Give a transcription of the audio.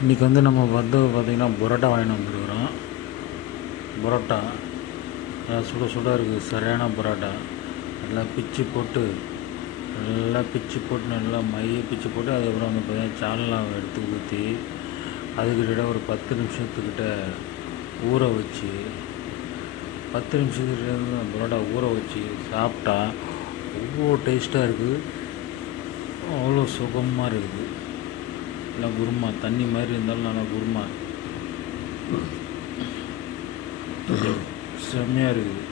இன்றைக்கி வந்து நம்ம வந்து பார்த்திங்கன்னா பரோட்டா வாங்கிட்டு வந்துருக்குறோம். பரோட்டா சுட சுட இருக்குது, சரியான பரோட்டா. நல்லா பிச்சு போட்டு நல்லா மைய பிச்சு போட்டு அதுக்கப்புறம் வந்து பார்த்திங்கன்னா சால்னாவை எடுத்து ஊற்றி அதுக்கிட்ட ஒரு 10 நிமிஷத்துக்கிட்ட ஊற வச்சு 10 நிமிஷத்துக்கிட்ட பரோட்டா ஊற வச்சு சாப்பிட்டா அவ்வளோ டேஸ்ட்டாக இருக்குது, அவ்வளோ சுகமாக இருக்குது. நல்லா குருமா தண்ணி மாதிரி இருந்தாலும் நல்லா குருமா செம்மையாக இருக்குது.